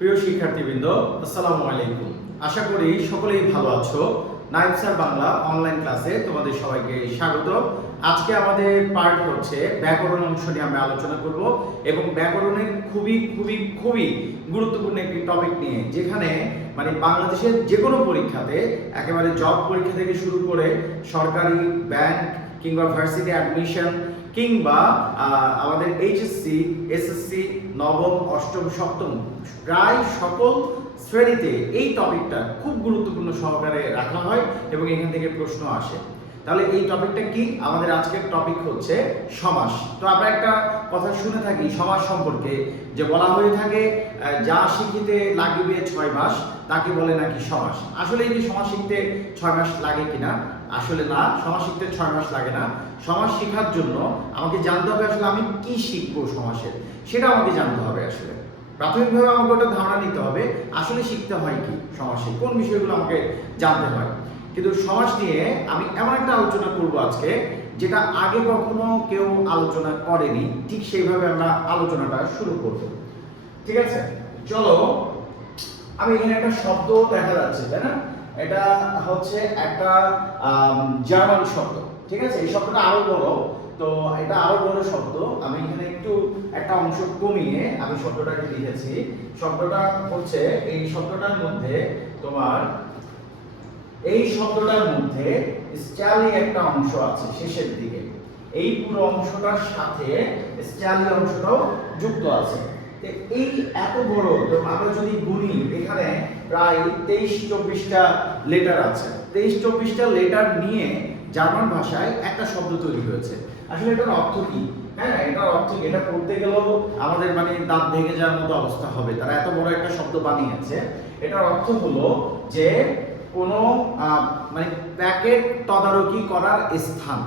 প্রিয় শিক্ষার্থীবৃন্দ, আসসালামু আলাইকুম। আশা করি সকলেই ভালো আছো। নাইম স্যার বাংলা অনলাইন ক্লাসে তোমাদের সবাইকে স্বাগত। আজকে আমাদের পার্ট হচ্ছে ব্যাকরণ অংশ নিয়ে আমরা আলোচনা করব এবং ব্যাকরণের খুবই খুবই খুবই গুরুত্বপূর্ণ একটি টপিক নিয়ে, যেখানে মানে বাংলাদেশের যে কোনো পরীক্ষাতে একেবারে জব পরীক্ষা থেকে শুরু করে সরকারি ব্যাংক কিংবা ভার্সিটি অ্যাডমিশন কিংবা আমাদের এইচএসসি এসএসসি নবম অষ্টম সপ্তম প্রায় সকল শ্রেণীতে এই টপিকটা খুব গুরুত্বপূর্ণ সহকারে রাখা হয় এবং এখান থেকে প্রশ্ন আসে। তাহলে এই টপিকটা কি? আমাদের আজকের টপিক হচ্ছে সমাস। তো আমরা একটা কথা শুনে থাকি সমাস সম্পর্কে, যে বলা হয়ে থাকে যা শিখিতে লাগিবে 6 মাস তাকে বলে নাকি সমাস। আসলে এই যে সমাস শিখতে 6 মাস লাগে কিনা, আসলে না, সমাস শিখতে 6 মাস লাগে না। সমাস শেখার জন্য আমাকে জানতে হবে আসলে আমি কি শিখবো সমাসের, সেটা আমাকে জানতে হবে। আসলে প্রাথমিকভাবে আমাকে ওটা ধারণা নিতে হবে আসলে শিখতে হয় কি, সমাসে কোন বিষয়গুলো আমাকে জানতে হয়। কিন্তু সমাস নিয়ে আমি এমন একটা আলোচনা করব আজকে, যেটা আগে কখনো কেউ আলোচনা করেনি, ঠিক সেইভাবে আমরা আলোচনাটা শুরু করব। ঠিক আছে, চলো। আমি এখানে একটা শব্দ দেখা যাচ্ছে, তাই না? এটা হচ্ছে একটা জার্মান শব্দ। ঠিক আছে, এই শব্দটা আরো বড়, তো এটা আরো বড় শব্দ। আমি এখানে একটু একটা অংশ কমিয়ে আমি শব্দটাকে লিখেছি। শব্দটা হচ্ছে এই শব্দটার মধ্যে তোমার এই শব্দটার মধ্যে স্ট্যালি একটা অংশ আছে শেষের দিকে। এই পুরো অংশটার সাথে স্ট্যালি অংশটাও যুক্ত আছে। এই এত বড়, তো আমরা যদি গুনি এখানে প্রায় 23-24টা লেটার আছে। 23-24টা লেটার নিয়ে জার্মান ভাষায় একটা শব্দ তৈরি হয়েছে। আসলে এটার অর্থ কি? হ্যাঁ, এটার অর্থ কি? এটা পড়তে গেলেও আমাদের মানে দাঁত ভেঙে যাওয়ার মতো অবস্থা হবে। তারা এত বড় একটা শব্দ বানিয়েছে। এটার অর্থ হলো যে কোনো মানে প্যাকেট তদারকি করার স্থান।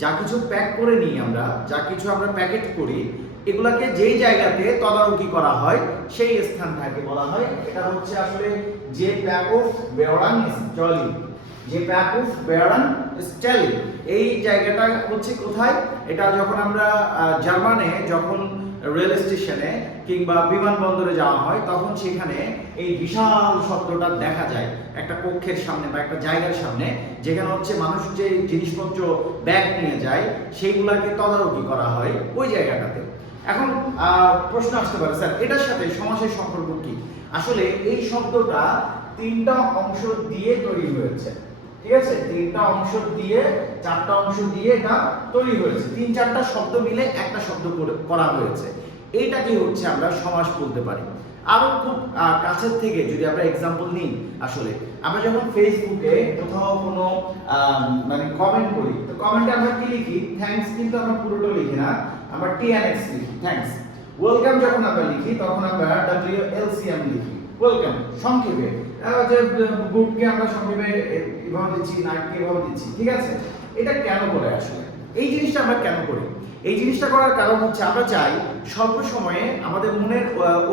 যা কিছু প্যাক করে নিই আমরা, যা কিছু আমরা প্যাকেট করি, এগুলাকে যেই জায়গাতে তদারকি করা হয় সেই স্থানটাকে বলা হয়, এটা হচ্ছে আসলে যে প্যাক অফ বেরান স্টলি, যে প্যাক অফ বেরান স্টলি। এই জায়গাটা হচ্ছে কোথায়? এটা যখন আমরা জার্মানে যখন রেল স্টেশনে কিংবা বিমানবন্দরে যাওয়া হয়, তখন সেখানে এই বিশাল শব্দটা দেখা যায় একটা কক্ষের সামনে বা একটা জায়গার সামনে, যেখানে হচ্ছে মানুষ যে জিনিসপত্র ব্যাগ নিয়ে যায় সেইগুলাকে তদারকি করা হয় ওই জায়গাটাতে। এখন প্রশ্ন আসতে পারে, স্যার এটার সাথে সমাসের সম্পর্ক কি? আসলে এই শব্দটা 3টা অংশ দিয়ে তৈরি হয়েছে। ঠিক আছে, 3টা অংশ দিয়ে 4টা অংশ দিয়ে এটা তৈরি হয়েছে। 3-4টা শব্দ মিলে একটা শব্দ করা হয়েছে। এইটাকে হচ্ছে আমরা সমাস বলতে পারি। আরো খুব কাছের থেকে যদি আমরা এক্সাম্পল নিই, আসলে আমরা যখন ফেসবুকে কোথাও কোনো মানে কমেন্ট করি, তো কমেন্টে আমরা কি লিখি? থ্যাঙ্কস, কিন্তু আমরা পুরোটা লিখি না, আমরা TNX লিখি, থ্যাঙ্কস। ওয়েলকাম যখন আমরা লিখি তখন আমরা WLCM লিখি, ওয়েলকাম সংক্ষেপে। যে গুডকে আমরা সংক্ষেপে এভাবে দিচ্ছি, নাইটকে এভাবে দিচ্ছি। ঠিক আছে, এটা কেন করে? আসলে এই জিনিসটা আমরা কেন করি? এই জিনিসটা করার কারণ হচ্ছে আমরা চাই স্বল্প সময়ে আমাদের মনের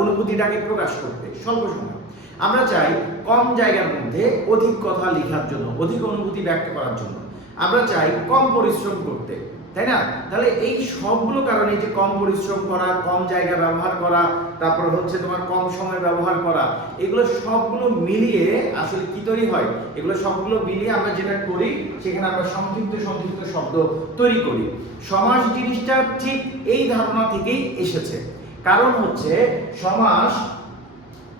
অনুভূতিটাকে প্রকাশ করতে। স্বল্প সময় আমরা চাই কম জায়গার মধ্যে অধিক কথা লেখার জন্য, অধিক অনুভূতি ব্যক্ত করার জন্য আমরা চাই কম পরিশ্রম করতে, তাই না? তাহলে এই সবগুলো কারণে, যে কম পরিশ্রম করা, কম জায়গা ব্যবহার করা, তারপর হচ্ছে তোমার কম সময় ব্যবহার করা, এগুলো সবগুলো মিলিয়ে আসলে কি তৈরি হয়? এগুলো সবগুলো মিলিয়ে আমরা যেটা করি, সেখানে আমরা সংক্ষিপ্ত সংক্ষিপ্ত শব্দ তৈরি করি। সমাস জিনিসটা ঠিক এই ধারণা থেকেই এসেছে। কারণ হচ্ছে সমাস,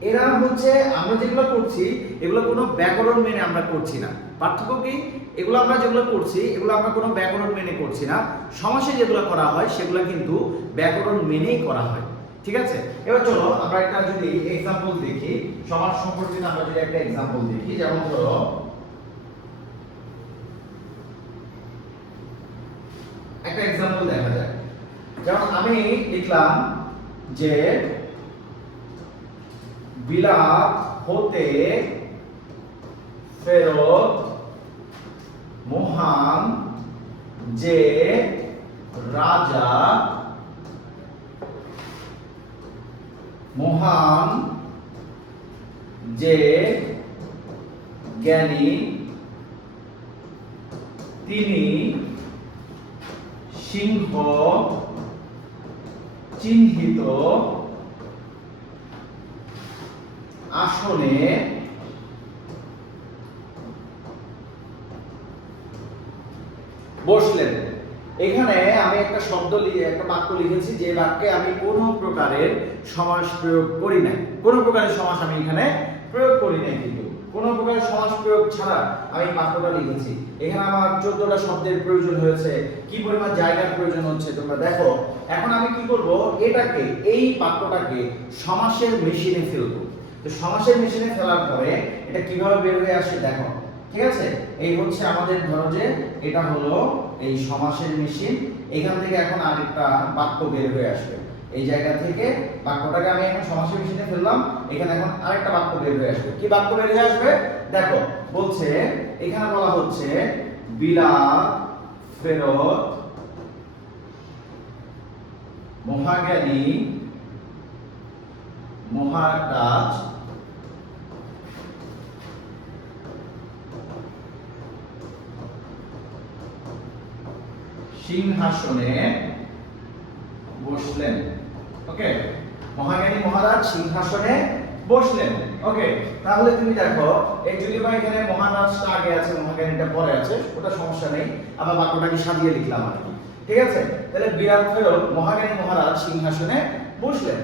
এরা হচ্ছে আমরা যেগুলো করছি এগুলো কোনো ব্যাকরণ মেনে আমরা করছি না। পার্থক্য কি? এগুলো আমরা যেগুলো করছি এগুলো আমরা কোনো ব্যাকরণ মেনে করছি না। সমাসে যেগুলো করা হয় সেগুলো কিন্তু ব্যাকরণ মেনেই করা হয়। ঠিক আছে, এবার চলো আমরা একটা যদি এক্সাম্পল দেখি সমাস সম্পর্কিত। আমরা যদি একটা এক্সাম্পল দেখি, যেমন ধরো একটা এক্সাম্পল দেখা যায়। যেমন আমি লিখলাম যে বিলাত হতে ফেরত মহান যে রাজা, মহান যে জ্ঞানী, তিনি সিংহ চিহ্নিত আসনে বসলেন। এখানে আমি একটা শব্দ একটা বাক্য লিখেছি যে বাক্যে আমি কোনো প্রকারের সমাস প্রয়োগ করি নাই। কোনো প্রকারের সমাস আমি এখানে প্রয়োগ করি নাই, কিন্তু কোনো প্রকারের সমাস প্রয়োগ ছাড়া আমি বাক্যটা লিখেছি। এখানে আমার 14টা শব্দের প্রয়োজন হয়েছে। কি পরিমাণ জায়গার প্রয়োজন হচ্ছে তোমরা দেখো। এখন আমি কি করব, এটাকে এই বাক্যটাকে সমাসের মেশিনে ফেলবো। তো সমাসের মেশিনে ফেলার পরে এটা কিভাবে বের হয়ে আসে দেখো। ঠিক আছে, এই হচ্ছে আমাদের ধরো যে এটা হলো এই সমাসের মেশিন। এখান থেকে এখন আরেকটা বাক্য বের হয়ে আসবে। এই জায়গা থেকে বাক্যটাকে আমি এখন সমাসের মেশিনে ফেললাম, এখানে এখন আরেকটা বাক্য বের হয়ে আসবে। কি বাক্য বের হয়ে আসবে দেখো, বলছে এখানে বলা হচ্ছে বিলাত ফেরত মহাজ্ঞানী মহারাজ সিংহাসনে বসলেন। ওকে, মহাজ্ঞানী মহারাজ সিংহাসনে বসলেন। ওকে, তাহলে তুমি দেখো এই যদি বা এখানে মহারাজটা আগে আছে মহাজ্ঞানীটা পরে আছে ওটা সমস্যা নেই, আবার বাক্যটাকে সাজিয়ে লিখলাম আর কি। ঠিক আছে, তাহলে বিরাট ফেরত মহাজ্ঞানী মহারাজ সিংহাসনে বসলেন।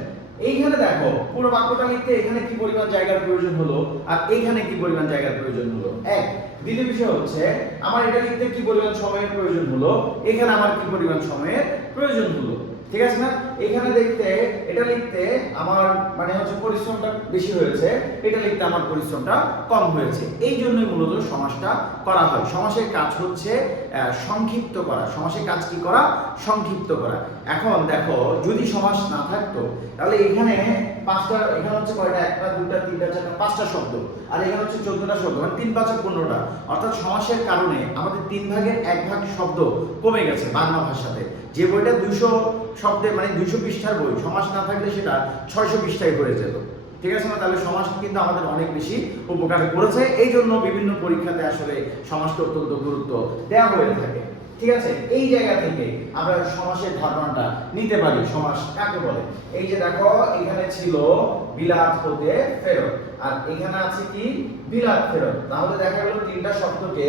এইখানে দেখো পুরো বাক্যটা লিখতে এখানে কি পরিমাণ জায়গার প্রয়োজন হলো আর এইখানে কি পরিমাণ জায়গার প্রয়োজন হলো এক। দ্বিতীয় বিষয় হচ্ছে আমার এটা লিখতে কি পরিমাণ সময়ের প্রয়োজন হলো, এখানে আমার কি পরিমাণ সময়ের প্রয়োজন হলো। ঠিক আছে না, এখানে দেখতে এটা লিখতে আমার মানে হচ্ছে পরিশ্রমটা বেশি হয়েছে, এটা লিখতে আমার পরিশ্রমটা কম হয়েছে। এই জন্যই মূলত সমাসটা করা হয়। সমাসের কাজ হচ্ছে সংক্ষিপ্ত করা। সমাসের কাজ কি করা? সংক্ষিপ্ত করা। এখন দেখো যদি সমাস না থাকতো তাহলে এখানে পাঁচটা, এখানে হচ্ছে কয়টা, একটা দুটা তিনটা চারটা পাঁচটা শব্দ, আর এখানে হচ্ছে 14টা শব্দ, মানে 3 5 15টা। অর্থাৎ সমাসের কারণে আমাদের 3 ভাগের 1 ভাগ শব্দ কমে গেছে বাংলা ভাষাতে। যে বইটা 200 শব্দে মানে 200 পৃষ্ঠার বই, সমাস না থাকলে সেটা 600 পৃষ্ঠায় হয়ে যেত। ঠিক আছে না, তাহলে সমাস কিন্তু আমাদের অনেক বেশি উপকার করেছে। এই জন্য বিভিন্ন পরীক্ষাতে আসলে সমাসকে অত্যন্ত গুরুত্ব দেওয়া হয়ে থাকে। ঠিক আছে, এই জায়গা থেকে আমরা সমাসের ধারণাটা নিতে পারি। সমাস কাকে বলে? এই যে দেখো এখানে ছিল বিলাত হতে ফেরত, আর এখানে আছে কি বিলাত ফেরত। তাহলে দেখা গেল 3টা শব্দকে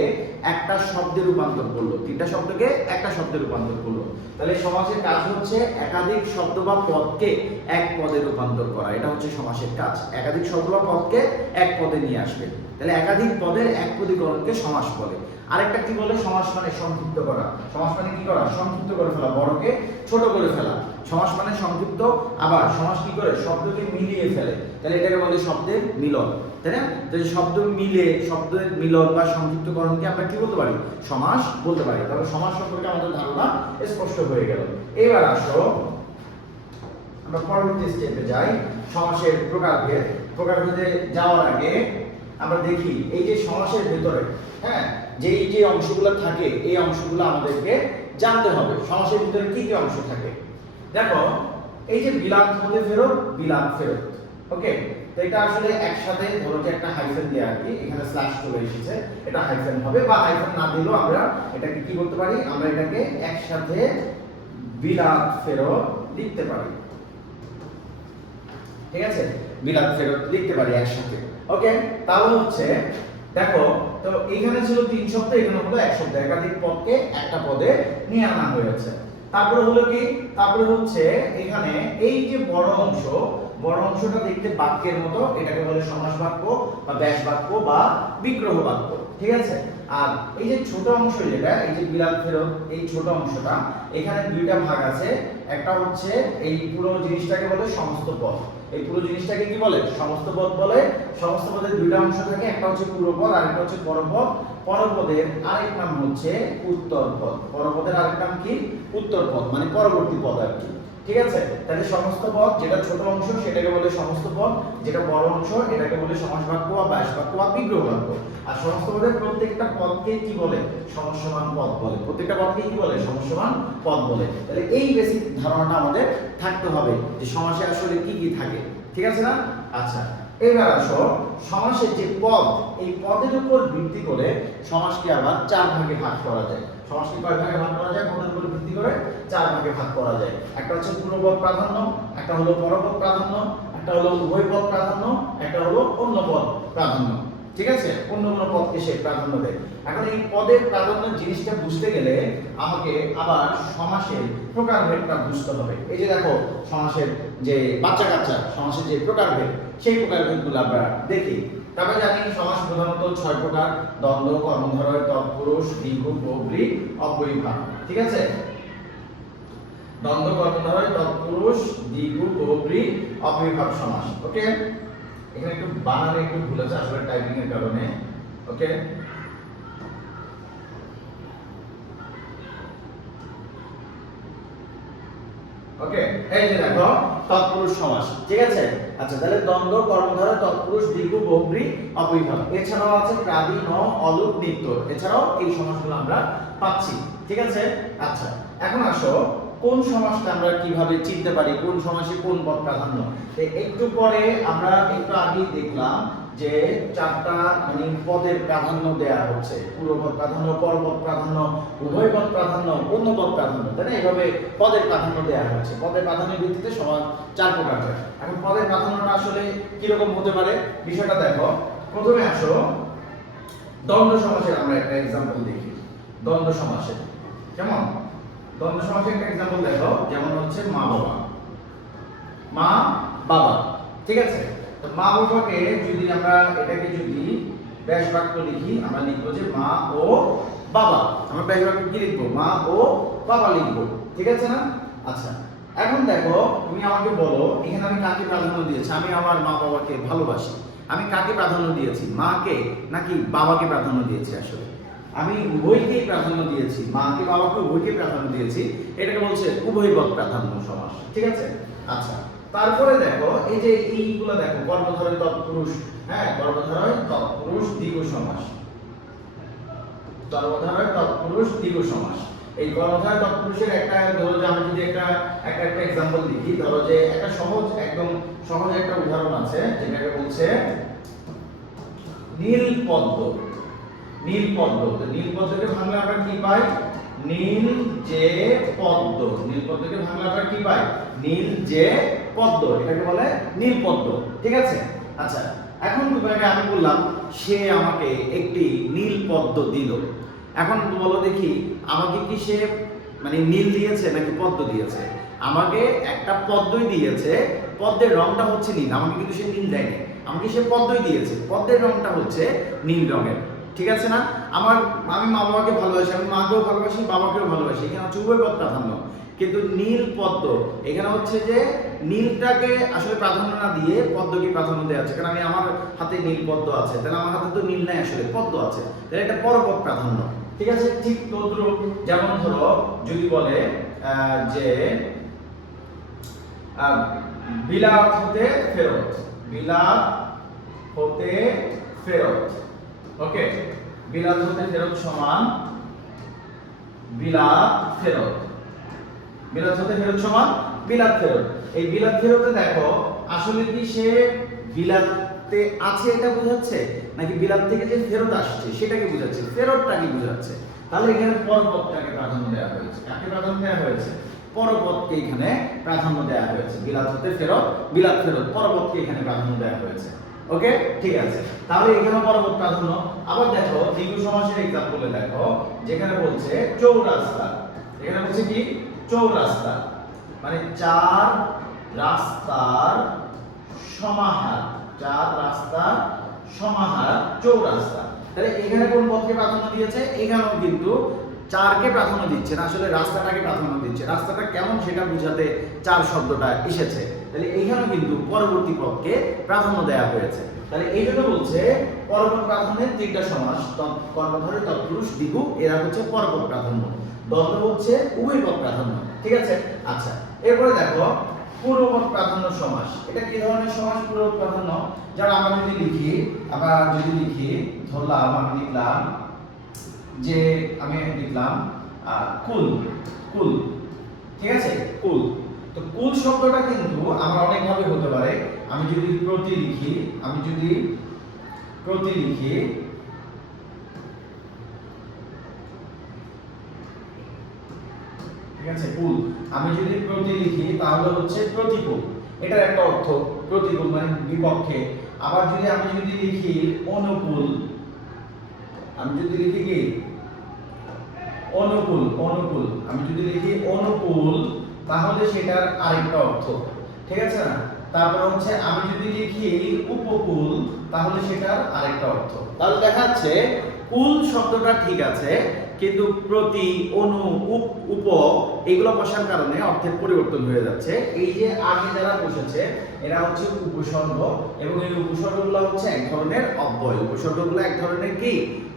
একটা শব্দে রূপান্তর করলো, 3টা শব্দকে একটা শব্দে রূপান্তর করলো। তাহলে সমাসের কাজ হচ্ছে একাধিক শব্দ বা পদকে এক পদে রূপান্তর করা। এটা হচ্ছে সমাসের কাজ, একাধিক শব্দ বা পদকে এক পদে নিয়ে আসবে। তাহলে একাধিক পদের এক পদীকরণকে সমাস বলে। আরেকটা কি বলে? সমাস মানে সংক্ষিপ্ত করা। সমাস মানে কি করা? সংক্ষিপ্ত করে ফেলা, বড়কে ছোট করে ফেলা। সমাস মানে সংক্ষিপ্ত। আবার সমাস কি করে? শব্দকে মিলিয়ে ফেলে। তাহলে এটাকে বলে শব্দের মিলন, তাই না? তাহলে শব্দ মিলে, শব্দের মিলন বা সংক্ষিপ্তকরণকে আমরা কি বলতে পারি? সমাস বলতে পারি। তাহলে সমাস সম্পর্কে আমাদের ধারণা স্পষ্ট হয়ে গেল। এবার আসো আমরা পরবর্তী স্টেপে যাই, সমাসের প্রকারভেদে যাওয়ার আগে আমরা দেখি এই যে সমাসের ভিতরে হ্যাঁ যে অংশগুলো থাকে এই অংশগুলো আমাদেরকে জানতে হবে। সমাসের ভিতরে কি কি অংশ থাকে দেখো। এই যে বিলাত হতে ফেরত, বিলাত ফেরত। ওকে, তো এটা আসলে একসাথে ধরো যে একটা হাইফেন দেয়া আর কি, এখানে স্ল্যাশ চলে এসেছে, এটা হাইফেন হবে, বা হাইফেন না দিলেও আমরা এটাকে কি করতে পারি? আমরা এটাকে একসাথে বিলাত ফেরত লিখতে পারি। ঠিক আছে, বিলাত ফেরত লিখতে পারি একসাথে। ওকে, তাহলে হচ্ছে দেখো তো এখানে ছিল 3 শব্দ, এখানে হলো 1 শব্দ, একাধিক পদকে একটা পদে নিয়ে আনা হয়েছে। তারপরে হলো কি? তারপরে হচ্ছে এখানে এই যে বড় অংশটা দেখতে বাক্যের মতো, এটাকে বলে সমাস বাক্য বা ব্যাস বাক্য বা বিগ্রহ বাক্য। ঠিক আছে, আর এই যে ছোট অংশ যেটা, এই যে বিলাত ফেরত, এই ছোট অংশটা, এখানে 2টা ভাগ আছে। একটা হচ্ছে এই পুরো জিনিসটাকে বলে সমস্ত পদ। এই পুরো জিনিসটাকে কি বলে? সমস্ত পদ বলে। সমস্ত পদের 2টা অংশ থাকে, একটা হচ্ছে পূর্বপদ আর একটা হচ্ছে পরপদ। পরপদের আরেক নাম হচ্ছে উত্তরপদ। পরপদের আরেক নাম কি? উত্তরপদ, মানে পরবর্তী পদ আর কি। ঠিক আছে, তাহলে সমস্ত পদ যেটা ছোট অংশ সেটাকে বলে সমস্ত পদ, যেটা বড় অংশ এটাকে বলে সমাস বাক্য বা ব্যাস বাক্য বা বিগ্রহ বাক্য। আর সমস্ত পদের প্রত্যেকটা পদকে কি বলে? সমসমান পদ বলে। প্রত্যেকটা পদকে কি বলে? সমসমান পদ বলে। তাহলে এই বেসিক ধারণাটা আমাদের থাকতে হবে যে সমাসে আসলে কি কি থাকে। ঠিক আছে না? আচ্ছা, এবার আসো সমাসের যে পদ, এই পদের উপর ভিত্তি করে সমাসকে আবার 4 ভাগে ভাগ করা যায়। সমাসকে কয় ভাগে ভাগ করা যায়? পদের উপর ভিত্তি করে 4 ভাগে ভাগ করা যায়। একটা হচ্ছে পূর্বপদ প্রাধান্য, একটা হলো পরপদ প্রাধান্য, একটা হলো উভয় পদ প্রাধান্য, একটা হলো অন্য পদ প্রাধান্য। ঠিক আছে, অন্য কোনো পদকে সে প্রাধান্য দেয়। এখন এই পদের প্রাধান্য জিনিসটা বুঝতে গেলে আমাকে আবার সমাসের প্রকারভেদটা বুঝতে হবে। এই যে দেখো সমাসের যে বাচ্চা কাচ্চা সমাসের যে প্রকারভেদ, সেই প্রকারভেদগুলো আমরা দেখি। তারপরে জানি সমাস প্রধানত 6 প্রকার: দ্বন্দ্ব, কর্মধারয়, তৎপুরুষ, দ্বিগু, বহুব্রী, অব্যয়ীভাব। ঠিক আছে, দ্বন্দ্ব, কর্মধারয়, তৎপুরুষ, দ্বিগু, বহুব্রী, অব্যয়ীভাব সমাস। ওকে, এখানে একটু বানানে একটু ভুল আছে আসলে টাইপিং এর কারণে। ওকে, ওকে, এই যে দেখো তৎপুরুষ সমাস। ঠিক আছে, আচ্ছা তাহলে দ্বন্দ্ব, কর্মধারয়, তৎপুরুষ, দ্বিগু, বহুব্রী, অব্যয়ীভাব। এছাড়াও আছে প্রাদি, ন, অলুক, নিত্য। এছাড়াও এই সমাসগুলো আমরা পাচ্ছি। ঠিক আছে, আচ্ছা এখন আসো কোন সমাসটা আমরা কিভাবে চিনতে পারি, কোন সমাসে কোন পদ প্রাধান্য। একটু পরে আমরা একটু আগেই দেখলাম যে চারটা মানে পদের প্রাধান্য দেয়া হচ্ছে: পূর্বপদ প্রাধান্য, পরপদ প্রাধান্য, উভয় পদ প্রাধান্য, অন্য পদ প্রাধান্য। তাই না? এইভাবে পদের প্রাধান্য দেয়া হচ্ছে। পদের প্রাধান্যের ভিত্তিতে সমাস 4 প্রকার হয়। এখন পদের প্রাধান্যটা আসলে কি রকম হতে পারে বিষয়টা দেখো। প্রথমে আসো দ্বন্দ্ব সমাসের আমরা একটা एग्जांपल দেখি। দ্বন্দ্ব সমাসের কেমন? দ্বন্দ্ব সমাসের একটা एग्जांपल দেখো, যেমন হচ্ছে মা বাবা। মা বাবা, ঠিক আছে? তো মা বাবাকে যদি আমরা এটাকে যদি ব্যাস বাক্য লিখি, আমরা লিখব যে মা ও বাবা। আমরা ব্যাস বাক্য কি লিখব? মা ও বাবা লিখব। ঠিক আছে না? আচ্ছা এখন দেখো তুমি আমাকে বলো এখানে আমি কাকে প্রাধান্য দিয়েছি? আমি আমার মা বাবাকে ভালোবাসি। আমি কাকে প্রাধান্য দিয়েছি? মাকে নাকি বাবাকে প্রাধান্য দিয়েছি? আসলে আমি উভয়কেই প্রাধান্য দিয়েছি, মাকে বাবাকে উভয়কে প্রাধান্য দিয়েছি। এটাকে বলছে উভয়পদ প্রাধান্য সমাস। ঠিক আছে, আচ্ছা তারপরে দেখো এই যে এইগুলো দেখো, কর্মধারয়, তৎপুরুষ। হ্যাঁ, কর্মধারয়, তৎপুরুষ, দ্বিগু সমাস। কর্মধারয়, তৎপুরুষ, দ্বিগু সমাস। এই কর্মধারয় তৎপুরুষের একটা ধরো যে আমি যদি একটা एग्जांपल লিখি, ধরো যে একটা সহজ একদম সহজ একটা উদাহরণ আছে যেটাকে বলছে নীল পদ্ম। নীল পদ্ম, তো নীল পদ্মকে ভাঙলে আমরা কি পাই? নীল যে পদ্ম। নীল পদ্মকে ভাঙলে আমরা কি পাই? নীল যে পদ্ম, এটাকে বলে নীল পদ্ম। ঠিক আছে, আচ্ছা এখন তোমাকে আমি বললাম সে আমাকে একটি নীল পদ্ম দিল। এখন বলো দেখি আমাকে কি সে মানে নীল দিয়েছে নাকি পদ্ম দিয়েছে? আমাকে একটা পদ্মই দিয়েছে, পদ্মের রংটা হচ্ছে নীল। আমাকে কিন্তু সে নীল দেয়নি, আমাকে সে পদ্মই দিয়েছে, পদ্মের রংটা হচ্ছে নীল রঙের। ঠিক আছে না? আমি মা বাবাকে ভালোবাসি, আমি মাকেও ভালোবাসি, বাবাকেও ভালোবাসি। এখানে হচ্ছে উভয় পদ প্রাধান্য। কিন্তু নীল পদ্ম এখানে হচ্ছে যে নীলটাকে আসলে প্রাধান্য না দিয়ে পদ্মকে প্রাধান্য দেওয়া আছে। কারণ আমি আমার হাতে নীল পদ্ম আছে, তাহলে আমার হাতে তো নীল নাই, আসলে পদ্ম আছে, তাহলে এটা পরপদ প্রাধান্য। ঠিক আছে, ঠিক তদ্রূপ যেমন ধরো যদি বলে যে বিলাত হতে ফেরত। বিলাত হতে ফেরত। ওকে, বিলাত হতে ফেরত সমান বিলাত ফেরত। বিলাত হতে ফেরত সমান বিলাত ফেরত। এই বিলাত ফেরতে দেখো আসলে কি সে বিলাতে আছে এটা বোঝাচ্ছে নাকি বিলাত থেকে যে ফেরত আসছে সেটাকে বোঝাচ্ছে? ফেরতটাকে বোঝাচ্ছে। তাহলে এখানে পরপদটাকে প্রাধান্য দেওয়া হয়েছে। কাকে প্রাধান্য দেওয়া হয়েছে? পরপদকে এখানে প্রাধান্য দেওয়া হয়েছে। বিলাত হতে ফেরত, বিলাত ফেরত, পরপদকে এখানে প্রাধান্য দেওয়া হয়েছে। ওকে, ঠিক আছে, তাহলে এখানে পরপদ প্রাধান্য। আবার দেখো দ্বিগু সমাসের एग्जांपल দেখো, যেখানে বলছে চৌরাস্তা। এখানে বলছে কি? চৌরাস্তা, মানে চার রাস্তার সমাহার। চার রাস্তার সমাহার চৌরাস্তা। তাহলে এখানে কোন পদকে প্রাধান্য দিয়েছে? এখানেও কিন্তু চারকে প্রাধান্য দিচ্ছে না, আসলে রাস্তাটাকে প্রাধান্য দিচ্ছে। রাস্তাটা কেমন সেটা বোঝাতে চার শব্দটা এসেছে। তাহলে এখানেও কিন্তু পরবর্তী পদকে প্রাধান্য দেওয়া হয়েছে। তাহলে এই জন্য বলছে পরপদ প্রাধান্যের 3টা সমাস: কর্মধারয়, তৎপুরুষ, দ্বিগু, এরা হচ্ছে পরপদ প্রাধান্য। দ্বন্দ্ব হচ্ছে উভয়পদ প্রাধান্য। ঠিক আছে, আচ্ছা এরপরে দেখো পূর্বপদ প্রাধান্য সমাস। এটা কি ধরনের সমাস? পূর্বপদ প্রাধান্য। যারা আমরা যদি লিখি ধরলাম আমি লিখলাম যে আমি লিখলাম কুল। কুল, ঠিক আছে, কুল। তো কুল শব্দটা কিন্তু আমরা অনেক ভাবে হতে পারে। আমি যদি প্রতি লিখি, ঠিক আছে, কুল। আমি যদি প্রতি লিখি তাহলে হচ্ছে প্রতিকূল, এটার একটা অর্থ। প্রতিকূল মানে বিপক্ষে। আবার যদি আমি যদি লিখি অনুকূল, আমি যদি লিখি কি অনুকূল, অনুকূল আমি যদি লিখি অনুকূল তাহলে সেটার আরেকটা অর্থ, ঠিক আছে না? তারপর হচ্ছে আমি যদি লিখি উপকূল তাহলে সেটার আরেকটা অর্থ। তাহলে দেখা যাচ্ছে কুল শব্দটা ঠিক আছে, কিন্তু প্রতি, অনু, উপ এগুলো বসার কারণে অর্থের পরিবর্তন হয়ে যাচ্ছে। এই যে আগে যারা বসেছে এরা হচ্ছে উপসর্গ, এবং এই উপসর্গগুলো হচ্ছে এক ধরনের অব্যয়। উপসর্গগুলো এক ধরনের কি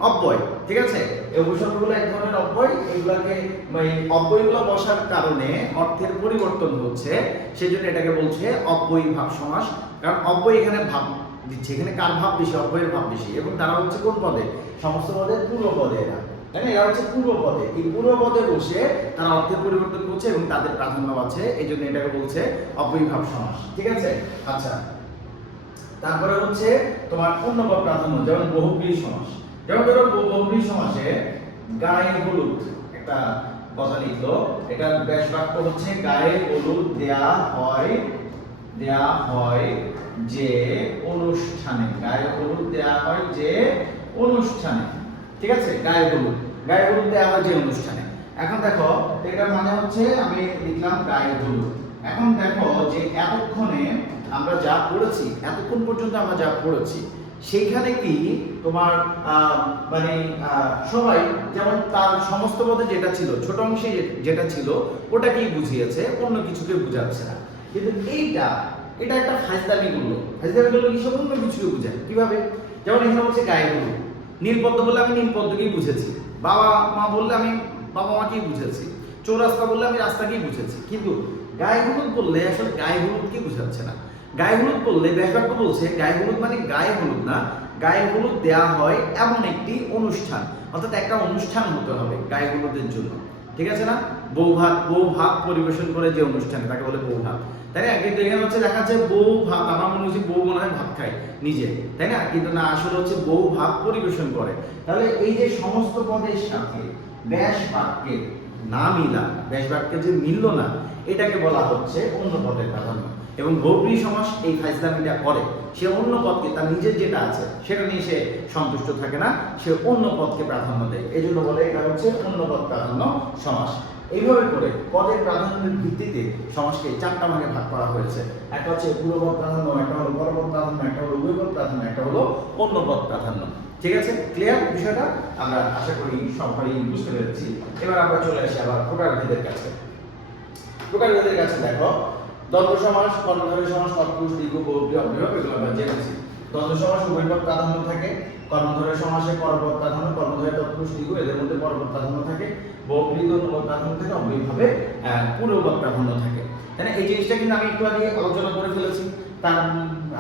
অব্যয়, ঠিক আছে? এই উপসর্গগুলো এক ধরনের অব্যয়, এগুলাকে মানে অব্যয়গুলো বসার কারণে অর্থের পরিবর্তন হচ্ছে, সেজন্য এটাকে বলছে অব্যয়ী ভাব সমাস। কারণ অব্যয় এখানে ভাব দিচ্ছে, এখানে কার ভাব বেশি? অব্যয়ের ভাব বেশি, এবং তারা হচ্ছে কোন পদে? সমস্ত পদের পূর্ব পদে এরা, তাই না? এরা হচ্ছে পূর্ব পদে। এই পূর্ব পদে বসে তারা অর্থের পরিবর্তন করছে এবং তাদের প্রাধান্য আছে, এই জন্য এটাকে বলছে অব্যয়ী ভাব সমাস, ঠিক আছে? আচ্ছা, তারপরে হচ্ছে তোমার পূর্ণপদ প্রাধান্য, যেমন বহুব্রীহি সমাস। যেমন ধরো বহুব্রীহি সমাসে গায়ে হলুদ একটা কথা লিখলো, এটা ব্যাস বাক্য হচ্ছে গায়ে হলুদ দেয়া হয় যে অনুষ্ঠানে, গায়ে হলুদ দেয়া হয় যে অনুষ্ঠানে, ঠিক আছে? গায়ে হলুদ দেয়া হয় যে অনুষ্ঠানে। এখন দেখো এটার মানে হচ্ছে আমি লিখলাম গায়ে হলুদ। এখন দেখো যে এতক্ষণে আমরা যা পড়েছি, এতক্ষণ পর্যন্ত আমরা যা পড়েছি সেইখানে কি তোমার মানে সবাই যেমন তার সমস্ত পদে যেটা ছিল, ছোট অংশে যেটা ছিল ওটাকেই বুঝিয়েছে, অন্য কিছুকে বুঝাচ্ছে না। কিন্তু এটা একটা ফাজলামি করলো কি সব অন্য কিছুকে বুঝায়। কিভাবে? যেমন এখানে হচ্ছে গায়ে হলুদ, নীলপদ্ম বললে আমি নীলপদ্মকেই বুঝেছি, বাবা মা বললে আমি বাবা মাকেই বুঝেছি, চৌরাস্তা বললে আমি রাস্তাকেই বুঝেছি। কিন্তু গায়ে হলুদ বললে আসলে গায়ে হলুদকে বুঝাচ্ছে না। গায়ে হলুদ বললে ব্যাপারটা বলছে গায়ে হলুদ মানে গায়ে হলুদ না, গায়ে হলুদ দেয়া হয় এমন একটি অনুষ্ঠান, অর্থাৎ একটা অনুষ্ঠান হতে হবে গায়ে হলুদের জন্য, ঠিক আছে না? বউ ভাত পরিবেশন করে যে অনুষ্ঠান তাকে বলে বউ ভাত, তাই না? কিন্তু এখানে হচ্ছে দেখা যাচ্ছে বউ ভাত, আমার মনে হচ্ছে বউ মনে হয় ভাত খায় নিজে, তাই না? কিন্তু না, আসলে হচ্ছে বউ ভাত পরিবেশন করে। তাহলে এই যে সমস্ত পদের সাথে ব্যাস বাক্যের না মিলা, ব্যাস বাক্যের যে মিলল না, এটাকে বলা হচ্ছে অন্য পদের প্রাধান্য। এবং বহুব্রীহি সমাস এই ফাজলামিটা করে, সে অন্য পদকে, তার নিজের যেটা আছে সেটা নিয়ে সে সন্তুষ্ট থাকে না, সে অন্য পদকে প্রাধান্য দেয়, এই জন্য বলে এটা হচ্ছে অন্য পদ প্রাধান্য সমাস। এইভাবে করে পদের প্রাধান্যের ভিত্তিতে সমাসকে চারটা ভাগে ভাগ করা হয়েছে। একটা হচ্ছে পূর্বপদ প্রাধান্য, একটা হলো পরপদ প্রাধান্য, একটা হলো উভয়পদ প্রাধান্য, একটা হলো অন্য পদ প্রাধান্য। ঠিক আছে, ক্লিয়ার বিষয়টা? আমরা আশা করি সবাই বুঝতে পেরেছি। এবার আমরা চলে আসি আবার প্রকারভেদের কাছে। প্রকারভেদের কাছে দেখো, দ্বন্দ্ব সমাস, কর্মধারী সমাস, তৎপুরুষ, দ্বিগু, বহুব্রীহি, অব্যয়ভাব এগুলো আমরা জেনেছি। দ্বন্দ্ব সমাস উভয়পদ প্রাধান্য থাকে, কর্মধারী সমাসে পরপদ প্রাধান্য, কর্মধারী, তৎপুরুষ, দ্বিগু এদের মধ্যে পরপদ প্রাধান্য থাকে, বহুব্রীহি অনুপদ প্রাধান্য থাকে, অব্যয়ভাবে পূর্বপদ প্রাধান্য থাকে। তাই না? এই জিনিসটা কিন্তু আমি একটু আগে আলোচনা করে ফেলেছি, তার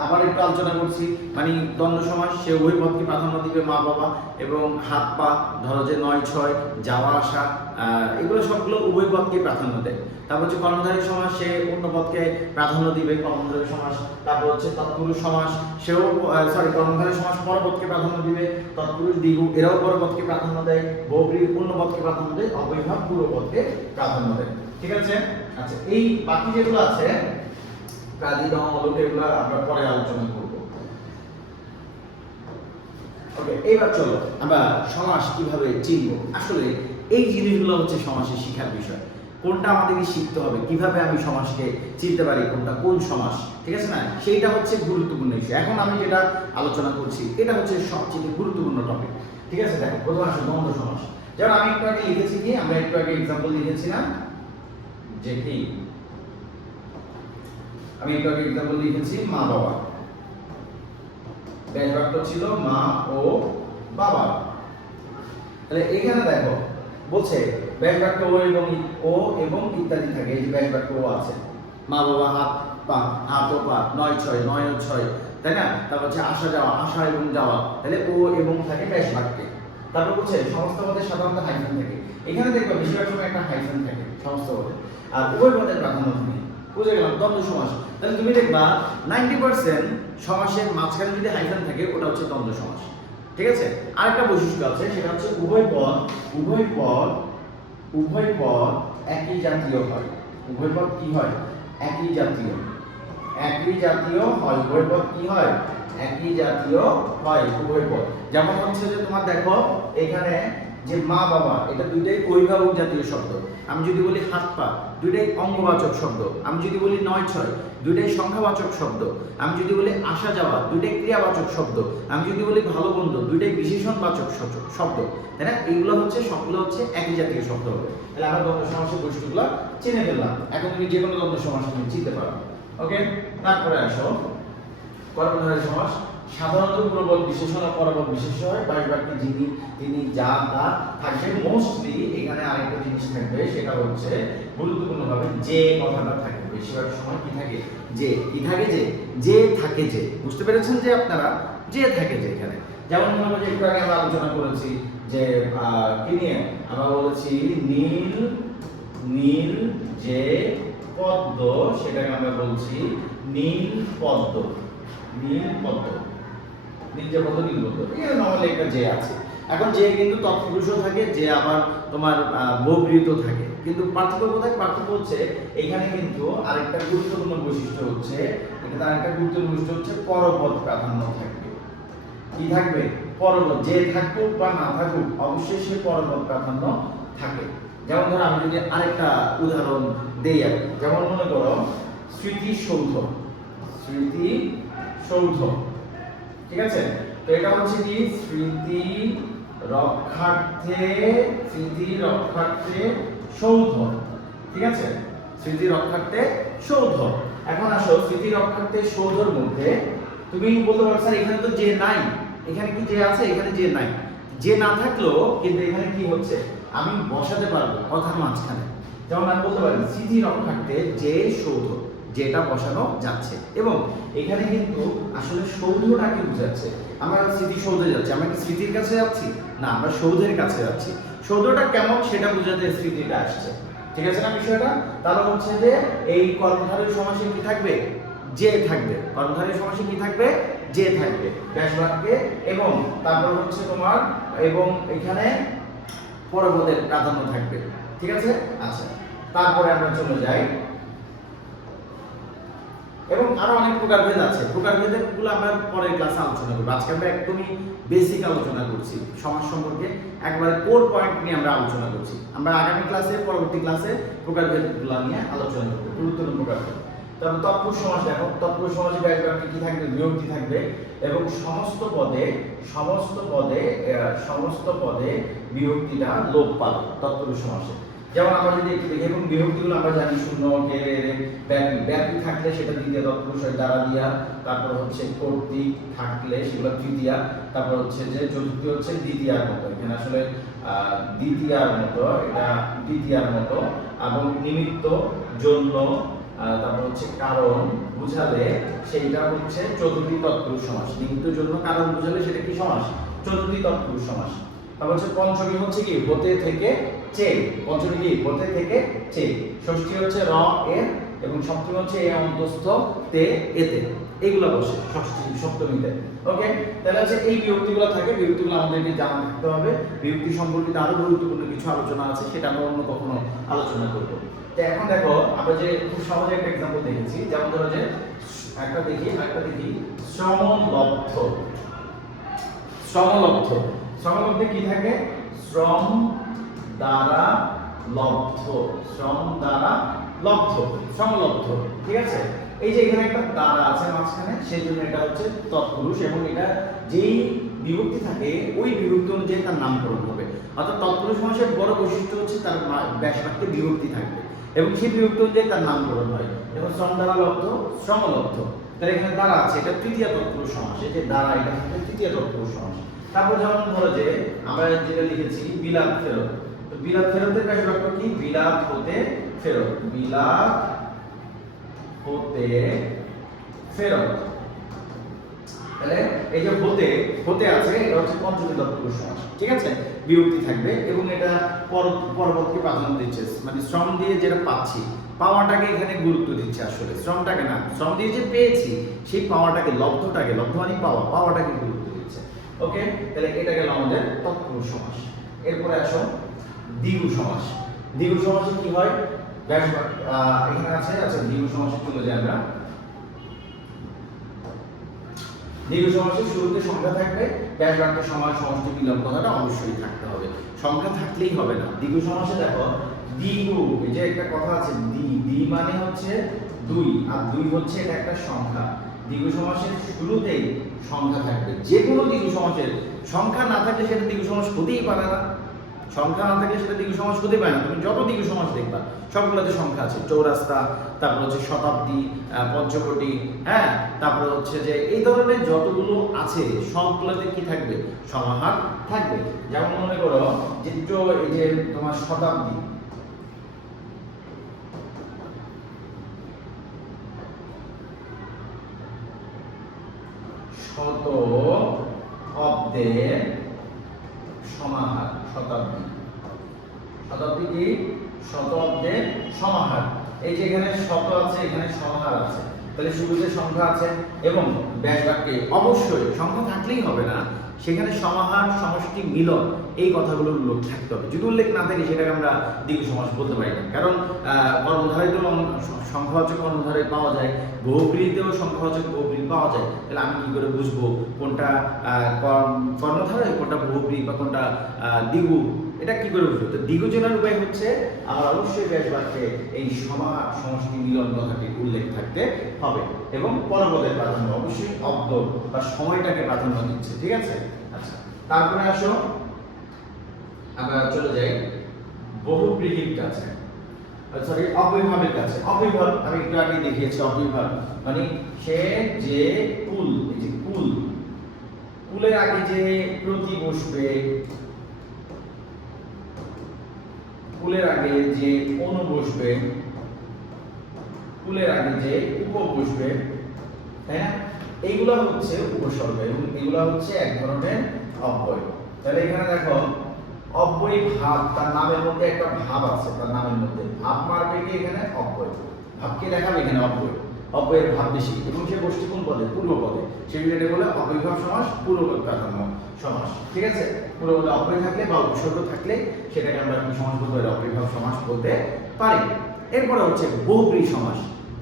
আবার একটু আলোচনা করছি। মানে দ্বন্দ্ব সমাস, সে উভয় পদকে প্রাধান্য দিবে, মা বাবা এবং হাত পা, ধরো যে 9-6 যাওয়া আসা, এগুলো সবগুলো উভয় পদকে প্রাধান্য দেয়। তারপর হচ্ছে কর্মধারী সমাস, সে অন্য পদকে প্রাধান্য দিবে, কর্মধারী সমাস। তারপর হচ্ছে তৎপুরুষ সমাস, সেও কর্মধারী সমাস পরপদকে প্রাধান্য দিবে, তৎপুরুষ, দ্বিগু এরাও পরপদকে প্রাধান্য দেয়, বহুব্রীহি অন্য পদকে প্রাধান্য দেয়, অব্যয়ভাব পূর্বপদকে প্রাধান্য দেয়। ঠিক আছে? আচ্ছা, এই বাকি যেগুলো আছে কাদি, দম, অলঙ্কার, এগুলো আমরা পরে আলোচনা করব। ওকে, এইবার চলো আমরা সমাস কিভাবে চিনব। আসলে এই জিনিসগুলো হচ্ছে সমাসের শিক্ষার বিষয়। কোনটা আমাদেরকে শিখতে হবে, কিভাবে আমি সমাসকে চিনতে পারি কোনটা কোন সমাস, ঠিক আছে না? সেইটা হচ্ছে গুরুত্বপূর্ণ বিষয়। এখন আমি যেটা আলোচনা করছি এটা হচ্ছে সবচেয়ে গুরুত্বপূর্ণ টপিক। ঠিক আছে? দেখো, প্রথম আসে দ্বন্দ্ব সমাস। যেমন আমি একটু আগে লিখেছি কি, আমরা একটু আগে এক্সাম্পল লিখেছিলাম যে কি, আমি একটু আগে এক্সাম্পল লিখেছি মা বাবা, ব্যাস বাক্য ছিল মা ও বাবা। তাহলে এখানে দেখো বলছে ব্যাস বাক্য ও এবং ইত্যাদি থাকে, এই যে ব্যাস বাক্য ও আছে, মা বাবা, হাত পা, হাত ও পা, 9-6, 9 ও 6, তাই না? তারপর হচ্ছে আসা যাওয়া, আসা এবং যাওয়া, তাহলে ও এবং থাকে ব্যাস বাক্যে। তারপর বলছে সমস্ত পদে সাধারণত হাইফেন থাকে, এখানে দেখবে বেশিরভাগ সময় একটা হাইফেন থাকে সমস্ত পদে। আর উভয় পদের প্রাধান্য তুমি বুঝে গেলাম, দ্বন্দ্ব সমাস। তাহলে তুমি দেখবা 90% সমাসের মাঝখানে যদি হাইফেন থাকে ওটা হচ্ছে দ্বন্দ্ব সমাস। ঠিক আছে? আরেকটা বৈশিষ্ট্য আছে, সেটা হচ্ছে উভয় পদ একই জাতীয় হয়। উভয় পদ কি হয়? একই জাতীয়। একই জাতীয় হয়, উভয় পদ কি হয়, একই জাতীয় হয় উভয় পদ। যেমন হচ্ছে যে তোমার দেখো এখানে যে মা বাবা এটা দুইটাই অভিভাবক জাতীয় শব্দ। আমি যদি বলি হাত পা দুইটাই অঙ্গবাচক শব্দ। আমি যদি বলি 9-6 দুইটাই সংখ্যাবাচক শব্দ। আমি যদি বলি আসা যাওয়া দুইটাই ক্রিয়াবাচক শব্দ। আমি যদি বলি ভালো মন্দ দুইটাই বিশেষণবাচক শব্দ, তাই না? এইগুলো হচ্ছে সবগুলো হচ্ছে একই জাতীয় শব্দ হবে। তাহলে আমরা দ্বন্দ্ব সমাসের বৈশিষ্ট্যগুলো চিনে ফেললাম। এখন তুমি যে কোনো দ্বন্দ্ব সমাস তুমি চিনতে পারো। ওকে, তারপরে আসো কর্মধারী সমাস। সাধারণত পূর্বপদ বিশেষণ আর পরপদ বিশেষ্য হয়। বাকি বাকি যিনি তিনি যা তা থাকবে। মোস্টলি এখানে আরেকটা জিনিস থাকবে, সেটা হচ্ছে গুরুত্বপূর্ণভাবে যে কথাটা থাকে। বেশিরভাগ সময় কি থাকে, যে কি থাকে, যে থাকে যে। বুঝতে পেরেছেন যে আপনারা, যে থাকে যে এখানে। যেমন মনে করো যে একটু আগে আমরা আলোচনা করেছি যে কি নিয়ে আমরা বলেছি নীল যে পদ্ম, সেটাকে আমরা বলছি নীল পদ্ম। নীল পদ্ম, নীল যে পদ্ম, নীল পদ্ম, এটা নরমালি একটা যে আছে। এখন যে কিন্তু তৎপুরুষও থাকে, যে আবার তোমার বহুব্রীহিত থাকে। কিন্তু পার্থক্য কোথায়? পার্থক্য হচ্ছে এখানে কিন্তু আরেকটা গুরুত্বপূর্ণ বৈশিষ্ট্য হচ্ছে, এটা আরেকটা গুরুত্বপূর্ণ বৈশিষ্ট্য হচ্ছে পরপদ প্রাধান্য থাকবে। কি থাকবে? পরপদ। যে থাকুক বা না থাকুক অবশ্যই সে পরপদ প্রাধান্য থাকে। যেমন ধরো আমি যদি আরেকটা উদাহরণ দেই, যেমন মনে করো স্মৃতিসৌধ। স্মৃতিসৌধ, ঠিক আছে? তো এটা হচ্ছে কি স্মৃতি রক্ষার্থে সৌধ, ঠিক আছে? স্মৃতি রক্ষার্থে সৌধ। এখন আসো স্মৃতি রক্ষার্থে সৌধর মধ্যে তুমি বলতে পারো স্যার এখানে তো যে নাই, এখানে কি যে আছে? এখানে যে নাই। যে না থাকলেও কিন্তু এখানে কি হচ্ছে, আমি বসাতে পারবো কথার মাঝখানে। যেমন আমি বলতে পারি স্মৃতি রক্ষার্থে যে সৌধ, যেটা বসানো যাচ্ছে। এবং এখানে কিন্তু আসলে সৌধটাকে বোঝাচ্ছে। আমরা স্মৃতিসৌধে যাচ্ছি, আমরা কি স্মৃতির কাছে যাচ্ছি? না, আমরা সৌধের কাছে যাচ্ছি। সৌধটা কেমন সেটা বোঝাতে স্মৃতিটা আসছে, ঠিক আছে না বিষয়টা? তাহলে হচ্ছে যে এই কর্মধারী সমাসে কি থাকবে? যে থাকবে। কর্মধারী সমাসে কি থাকবে? যে থাকবে ব্যাস বাক্যে। এবং তারপর হচ্ছে তোমার এবং এখানে পরপদের প্রাধান্য থাকবে, ঠিক আছে? আচ্ছা, তারপরে আমরা চলে যাই। এবং আরো অনেক প্রকারভেদ আছে। প্রকারভেদগুলো আমরা পরের ক্লাসে আলোচনা করব। আজকে আমরা একদমই বেসিক আলোচনা করছি সমাজ সম্পর্কে, একবারে কোর পয়েন্ট নিয়ে আমরা আলোচনা করছি। আমরা আগামী ক্লাসে, পরবর্তী ক্লাসে প্রকারভেদগুলো নিয়ে আলোচনা করব, গুরুত্বপূর্ণ প্রকারভেদ। তারপর তৎপুরুষ সমাস দেখো, তৎপুরুষ সমাসে ব্যাকরণে কি থাকবে? বিভক্তি থাকবে। এবং সমস্ত পদে বিভক্তিটা লোপ পাবে তৎপুরুষ সমাসে। যেমন আমরা যদি একটু দেখি, এবং বিভক্তিগুলো আমরা জানি শূন্য, কে, রে, ব্যাপী থাকলে সেটা দ্বিতীয় তৎপুরুষ হয় দ্বারা দিয়া। তারপর হচ্ছে কর্তৃক থাকলে সেগুলো তৃতীয়া। তারপর হচ্ছে যে চতুর্থী হচ্ছে দ্বিতীয়ার মতো। এখানে আসলে দ্বিতীয়ার মতো, এটা দ্বিতীয়ার মতো। এবং নিমিত্ত, জন্য, তারপর হচ্ছে কারণ বুঝালে সেইটা হচ্ছে চতুর্থী তৎপুরুষ সমাস। নিমিত্ত, জন্য, কারণ বুঝালে সেটা কি সমাস? চতুর্থী তৎপুরুষ সমাস। তারপর হচ্ছে পঞ্চমী হচ্ছে কি হতে থেকে চে। পঞ্চমী কি হতে থেকে চে। ষষ্ঠী হচ্ছে র এর, এবং সপ্তমী হচ্ছে এ অন্তস্থ তে এতে। এইগুলো বসে ষষ্ঠী সপ্তমীতে। ওকে, তাহলে হচ্ছে এই বিভক্তিগুলো থাকে। বিভক্তিগুলো আমাদেরকে জানা থাকতে হবে। বিভক্তি সম্পর্কিত আরো গুরুত্বপূর্ণ কিছু আলোচনা আছে, সেটা আমরা অন্য কখনো আলোচনা করব। তো এখন দেখো আমরা যে খুব সহজে একটা एग्जांपल দেখেছি। যেমন ধরো যে একটা দেখি শ্রমলব্ধ। শ্রমলব্ধে কি থাকে? শ্রম দ্বারা লব্ধ। শ্রমলব্ধ, ঠিক আছে? এই যে এখানে একটা দ্বারা আছে মাঝখানে, সেই জন্য এটা হচ্ছে তৎপুরুষ। এবং এটা যেই বিভক্তি থাকে ওই বিভক্তি অনুযায়ী তার নামকরণ হবে। অর্থাৎ তৎপুরুষ সমাসের বড় বৈশিষ্ট্য হচ্ছে তার ব্যাস বাক্যে বিভক্তি থাকবে এবং সেই বিভক্তি অনুযায়ী তার নামকরণ হয়। যেমন শ্রম দ্বারা লব্ধ, শ্রমলব্ধ। তাহলে এখানে দ্বারা আছে, এটা তৃতীয় তৎপুরুষ সমাস। এই যে দ্বারা, এটা হচ্ছে তৃতীয় তৎপুরুষ সমাস। তারপর যেমন ধরো যে আমরা যেটা লিখেছি বিলাত ফেরত। তো বিলাত ফেরতের ব্যাস বাক্য কি? বিলাত হতে ফেরত। বিলাত হতে ফেরত। তাহলে এই যে হতে আছে, এটা হচ্ছে পঞ্চমী তৎপুরুষ সমাস, ঠিক আছে? বিভক্তি থাকবে এবং এটা পরবর্তী প্রাধান্য দিচ্ছে। মানে শ্রম দিয়ে যেটা পাচ্ছি, পাওয়াটাকে এখানে গুরুত্ব দিচ্ছে। আসলে শ্রমটাকে না, শ্রম দিয়ে যে পেয়েছি সেই পাওয়াটাকে, লব্ধটাকে, লব্ধ মানে পাওয়াটাকে গুরুত্ব দিচ্ছে। ওকে, তাহলে এটা গেল আমাদের তৎপুরুষ সমাস। এরপরে আসো দ্বিগু সমাস। দ্বিগু সমাসে কি হয়? এখানে আছে, আচ্ছা দ্বিগু সমাসে চলে যাই আমরা। দ্বিগু সমাসের শুরুতে সংখ্যা থাকবে, ব্যাস বাক্যের সময় সমষ্টি মিলন কথাটা অবশ্যই থাকতে হবে। সংখ্যা থাকলেই হবে না। দ্বিগু সমাসে দেখো দ্বিগু, এই যে একটা কথা আছে দ্বি মানে হচ্ছে দুই, আর দুই হচ্ছে এটা একটা সংখ্যা। দ্বিগু সমাসের শুরুতেই সংখ্যা থাকবে। যে কোনো দ্বিগু সমাসের সংখ্যা না থাকলে সেটা দ্বিগু সমাস হতেই পারে না। সংখ্যা না থাকলে সেটা দ্বিগু সমাস হতে পারে না। তুমি যত দ্বিগু সমাস দেখবা সবগুলোতে সংখ্যা আছে। চৌরাস্তা, তারপর হচ্ছে শতাব্দী, পঞ্চকোটি, হ্যাঁ, তারপর হচ্ছে যে এই ধরনের যতগুলো আছে সবগুলোতে কি থাকবে? সমাহার থাকবে। যেমন মনে করো যে এই যে তোমার শতাব্দী, শত অব্দের সমাহার। শতাব্দী, শতাব্দী কি? শত অব্দের সমাহার। এই যে এখানে শত আছে, এখানে সমাহার আছে, তাহলে শুরুতে সংখ্যা আছে এবং ব্যাস বাক্যে অবশ্যই সংখ্যা থাকলেই হবে না, সেখানে সমাহার সমষ্টি মিলন এই কথাগুলোর উল্লেখ থাকতে হবে। যদি উল্লেখ না থাকে সেটাকে আমরা দ্বিগু সমাস বলতে পারি না। কারণ কর্মধারয়তেও সংখ্যাবাচক কর্মধারয় পাওয়া যায়, বহুব্রীহিতেও সংখ্যাবাচক বহুব্রীহি পাওয়া যায়। তাহলে আমি কি করে বুঝবো কোনটা কর্মধারয়, কোনটা বহুব্রীহি বা কোনটা দ্বিগু? এটা কি করে বুঝবো? তো দ্বিগু চেনার উপায় হচ্ছে আমার অবশ্যই ব্যাস বাক্যে এই সমাহার সমষ্টি মিলন কথাটি উল্লেখ থাকতে হবে এবং পরপদের প্রাধান্য অবশ্যই অব্দ বা সময়টাকে প্রাধান্য দিচ্ছে। ঠিক আছে? আচ্ছা, তারপরে আসো আমরা চলে যাই বহুব্রীহির কাছে, সরি অব্যয়ভাবের কাছে। অব্যয়ভাব আমি একটু আগে দেখিয়েছি। অব্যয়ভাব মানে সে যে কুল, এই যে কুল, কুলের আগে যে প্রতি বসবে, কুলের আগে যে অনু বসবে, কুলের আগে যে উপ বসবে, তাই না? এইগুলো হচ্ছে উপসর্গ এবং এগুলো হচ্ছে এক ধরনের অব্যয়। তাহলে এখানে দেখো অব্যয় ভাব, তার নামের মধ্যে একটা ভাব আছে, তার নামের মধ্যে ভাব মারবে কি? এখানে অব্যয়। ভাবকে দেখাবে এখানে অব্যয়, অব্যয়ের ভাব বেশি এবং সে বসছে কোন পদে? পূর্ব পদে। সেই বিষয়টা বলে অব্যয়ভাব সমাস, পূর্বপদ প্রাধান্য সমাস। ঠিক আছে? পূর্বপদে অব্যয় থাকলে বা উপসর্গ থাকলে সেটাকে আমরা কি সমাস বলতে পারি? অব্যয়ভাব সমাস বলতে পারি। এরপরে হচ্ছে বহুব্রীহি সমাস,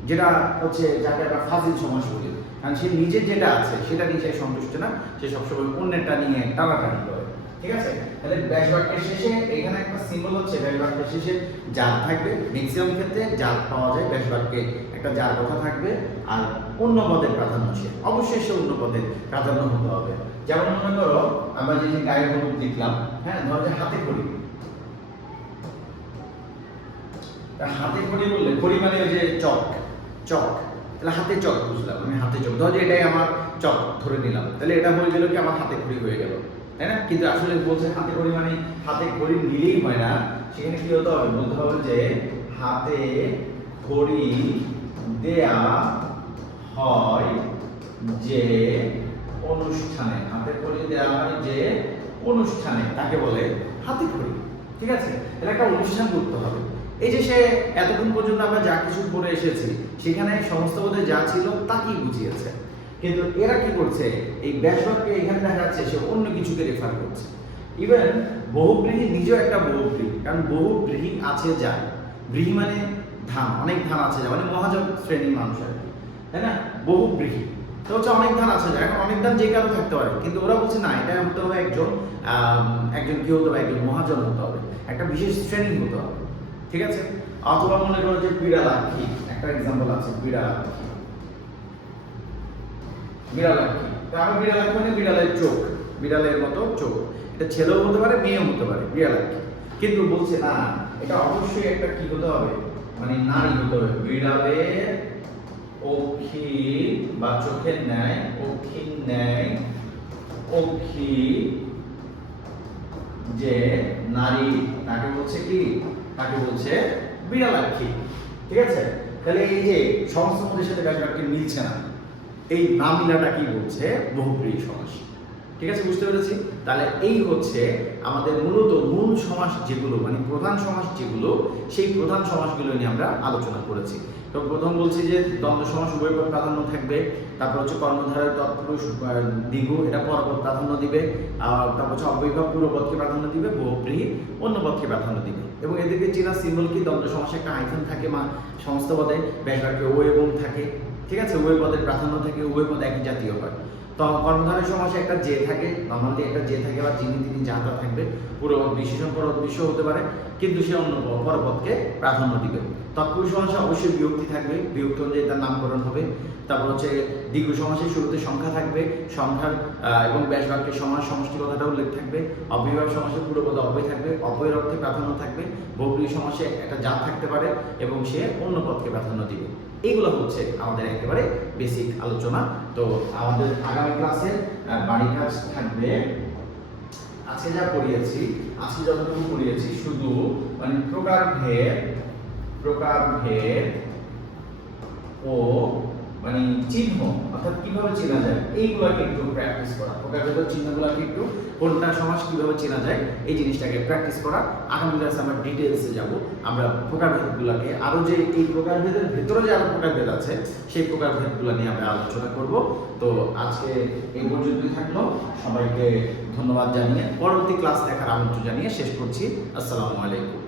যেটা হচ্ছে যাকে আমরা ফাজিল সমাস বলি। কারণ সে নিজের যেটা আছে সেটা নিয়ে সে সন্তুষ্ট না, সে সবসময় অন্যেরটা নিয়ে টানাটানি করে। ঠিক আছে? তাহলে ব্যাস বাক্যের শেষে এখানে একটা সিম্বল হচ্ছে ব্যাস বাক্যের শেষে জাল থাকবে। ম্যাক্সিমাম ক্ষেত্রে জাল পাওয়া যায় ব্যাস বাক্যে, একটা জাল কথা থাকবে আর অন্য পদের প্রাধান্য সে অবশ্যই সে অন্য পদের প্রাধান্য হতে হবে। যেমন মনে করো আমরা যে গায়ে হলুদ লিখলাম, হ্যাঁ, ধরো যে হাতে খড়ি। হাতে খড়ি বললে খড়ি মানে ওই যে চক, চক, তাহলে হাতে চক বুঝলাম, আমি হাতে চক, ধরো যে এটাই আমার চক ধরে নিলাম, তাহলে এটা হয়ে গেল কি? আমার হাতে খড়ি হয়ে গেল, তাই না? কিন্তু আসলে বলছে হাতে খড়ি মানে হাতে খড়ি নিলেই হয় না, সেখানে কি হতে হবে? বলতে হবে যে হাতে খড়ি দেয়া হয় যে অনুষ্ঠানে, হাতে খড়ি দেয়া হয় যে অনুষ্ঠানে, তাকে বলে হাতে খড়ি। ঠিক আছে? এটা একটা অনুষ্ঠান করতে হবে। এই যে সে এতক্ষণ পর্যন্ত আমরা যা কিছু পড়ে এসেছি সেখানে সমস্ত বোধে যা ছিল তাকেই বুঝিয়েছে, কিন্তু এরা কি করছে? এই ব্যাস বাক্যে এখানে দেখা যাচ্ছে সে অন্য কিছুকে রেফার করছে। ইভেন বহুব্রীহি নিজেও একটা বহুব্রীহি, কারণ বহুব্রীহি আছে যা, ব্রীহি মানে ধান, অনেক ধান আছে যা, মানে মহাজন শ্রেণীর মানুষ আর কি, তাই না? বহুব্রীহি তো হচ্ছে অনেক ধান আছে যা। এখন অনেক ধান যে কারো থাকতে পারে, কিন্তু ওরা বলছে না, এটা হতে হবে একজন কি হতে হবে? একজন মহাজন হতে হবে, একটা বিশেষ শ্রেণী হতে হবে। ঠিক আছে? অথবা মনে করো যে বিড়ালাক্ষী, একটা এক্সাম্পল আছে বিড়ালাক্ষী। বিড়ালাক্ষী, তাহলে বিড়ালাক্ষী মানে বিড়ালের চোখ, বিড়ালের মতো চোখ, এটা ছেলেও হতে পারে মেয়েও হতে পারে বিড়ালাক্ষী। কিন্তু বলছে না, এটা অবশ্যই একটা কি হতে হবে? মানে নারী হতে হবে। বিড়ালের অক্ষি বা চোখের ন্যায়, অক্ষির ন্যায় অক্ষি যে নারী, তাকে বলছে কি? তাকে বলছে বিড়ালাক্ষী। ঠিক আছে? তাহলে এই যে সমস্ত পদের সাথে ব্যাস বাক্যে মিলছে না, এই না মিলাটা কি বলছে? বহুব্রীহি সমাস। ঠিক আছে? বুঝতে পেরেছি? তাহলে এই হচ্ছে আমাদের মূলত মূল সমাস যেগুলো, মানে প্রধান সমাস যেগুলো, সেই প্রধান সমাসগুলো নিয়ে আমরা আলোচনা করেছি। তো প্রথম বলছি যে দ্বন্দ্ব সমাস উভয় পদ প্রাধান্য থাকবে, তারপর হচ্ছে কর্মধারয় তৎপুরুষ দ্বিগু এটা পরপদ প্রাধান্য দিবে, তারপর হচ্ছে অব্যয়ভাব পূর্বপদকে প্রাধান্য দিবে, বহুব্রীহি অন্য পদকে প্রাধান্য দিবে। এবং এদেরকে চেনা সিম্বল কি? দ্বন্দ্ব সমাসে একটা আইফোন থাকে সমস্ত পদে, ব্যাস বাক্যে ও এবং থাকে। ঠিক আছে? উভয় পদের প্রাধান্য থাকে, উভয় পদ একই জাতীয় হয়। তো কর্মধারয় সমাসে একটা যে থাকে, নর্মালি একটা যে থাকে বা যিনি তিনি যাতা থাকবে, পূর্বপদ বিশেষণ পরপদ বিশ্ব হতে পারে, কিন্তু সে অন্য পরপদকে প্রাধান্য দিবে। তৎপুরুষ সমাসে অবশ্যই বিভক্তি থাকবে, বিভক্তি অনুযায়ী তার নামকরণ হবে। তারপর হচ্ছে দ্বিগু সমাসের শুরুতে সংখ্যা থাকবে, সংখ্যার এবং ব্যাস বাক্যের সমাস সমষ্টি কথাটা উল্লেখ থাকবে। অব্যয়ভাব সমাসে পূর্বপদে অব্যয় থাকবে, অব্যয়ের অর্থে প্রাধান্য থাকবে। বহুব্রীহি সমাসে একটা জাত থাকতে পারে এবং সে অন্য পদকে প্রাধান্য দিবে। এইগুলো হচ্ছে আমাদের একেবারে বেসিক আলোচনা। তো আমাদের আগামী ক্লাসে বাড়ি কাজ থাকবে। আজকে যা পড়িয়েছি, আজকে যতটুকু পড়িয়েছি শুধু মানে প্রকারভেদ ও মানে চিহ্ন, অর্থাৎ কিভাবে চেনা যায় এইগুলোকে একটু প্র্যাকটিস করা। প্রকারভেদ চিহ্নগুলোকে একটু কোনটা সমাস কিভাবে চেনা যায় এই জিনিসটাকে প্র্যাকটিস করা। আগামী ক্লাসে আমরা ডিটেলসে যাব। আমরা প্রকারভেদগুলোকে আরো যে এই প্রকারভেদের ভেতরে যে আরো প্রকারভেদ আছে সেই প্রকারভেদগুলো নিয়ে আমরা আলোচনা করব। তো আজকে এই পর্যন্তই থাকলো। সবাইকে ধন্যবাদ জানিয়ে পরবর্তী ক্লাস দেখার আমন্ত্রণ জানিয়ে শেষ করছি। আসসালামু আলাইকুম।